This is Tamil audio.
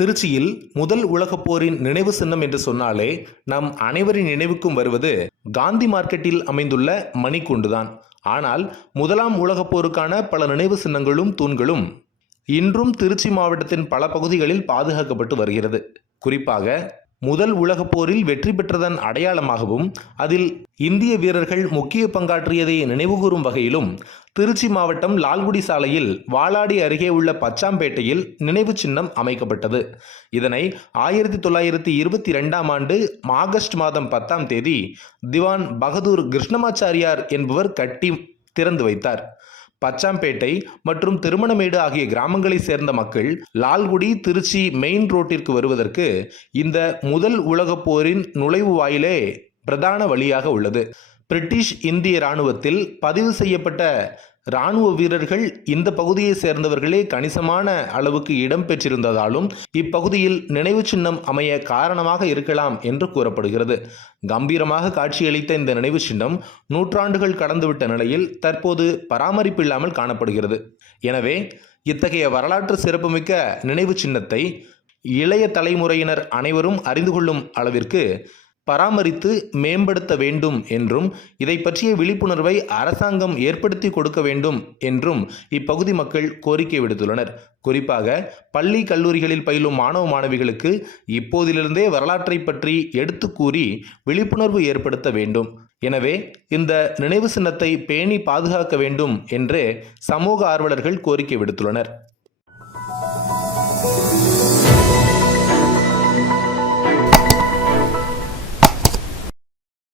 திருச்சியில் முதல் உலகப் போரின் நினைவு சின்னம் என்று சொன்னாலே நம் அனைவரின் நினைவுக்கும் வருவது காந்தி மார்க்கெட்டில் அமைந்துள்ள மணிக்கூண்டுதான். ஆனால் முதலாம் உலகப் போருக்கான பல நினைவு சின்னங்களும் தூண்களும் இன்றும் திருச்சி மாவட்டத்தின் பல பகுதிகளில் பாதுகாக்கப்பட்டு வருகிறது. குறிப்பாக முதல் உலகப் போரில் வெற்றி பெற்றதன் அடையாளமாகவும் அதில் இந்திய வீரர்கள் முக்கிய பங்காற்றியதை நினைவுகூரும் வகையிலும் திருச்சி மாவட்டம் லால்குடி சாலையில் வாலாடி அருகே உள்ள பச்சாம்பேட்டையில் நினைவு சின்னம் அமைக்கப்பட்டது. இதனை ஆயிரத்தி தொள்ளாயிரத்தி இருபத்தி ரெண்டாம் ஆண்டு ஆகஸ்ட் மாதம் பத்தாம் தேதி திவான் பகதூர் கிருஷ்ணமாச்சாரியார் என்பவர் கட்டி திறந்து வைத்தார். பச்சாம்பேட்டை மற்றும் திருமணமேடு ஆகிய கிராமங்களைச் சேர்ந்த மக்கள் லால்குடி திருச்சி மெயின் ரோட்டிற்கு வருவதற்கு இந்த முதல் உலகப் போரின் நுழைவு வாயிலே பிரதான வழியாக உள்ளது. பிரிட்டிஷ் இந்திய இராணுவத்தில் பதிவு செய்யப்பட்ட இராணுவ வீரர்கள் இந்த பகுதியை சேர்ந்தவர்களே கணிசமான அளவுக்கு இடம் பெற்றிருந்ததாலும் இப்பகுதியில் நினைவு சின்னம் அமைய காரணமாக இருக்கலாம் என்று கூறப்படுகிறது. கம்பீரமாக காட்சியளித்த இந்த நினைவு சின்னம் நூற்றாண்டுகள் கடந்துவிட்ட நிலையில் தற்போது பராமரிப்பு இல்லாமல் காணப்படுகிறது. எனவே இத்தகைய வரலாற்று சிறப்புமிக்க நினைவு சின்னத்தை இளைய தலைமுறையினர் அனைவரும் அறிந்து கொள்ளும் அளவிற்கு பராமரித்து மேம்படுத்த வேண்டும் என்றும் இதை பற்றிய விழிப்புணர்வை அரசாங்கம் ஏற்படுத்தி கொடுக்க வேண்டும் என்றும் இப்பகுதி மக்கள் கோரிக்கை விடுத்துள்ளனர். குறிப்பாக பள்ளி கல்லூரிகளில் பயிலும் மாணவ மாணவிகளுக்கு இப்போதிலிருந்தே வரலாற்றை பற்றி எடுத்து கூறி விழிப்புணர்வு ஏற்படுத்த வேண்டும். எனவே இந்த நினைவு சின்னத்தை பேணி பாதுகாக்க வேண்டும் என்று சமூக ஆர்வலர்கள் கோரிக்கை விடுத்துள்ளனர்.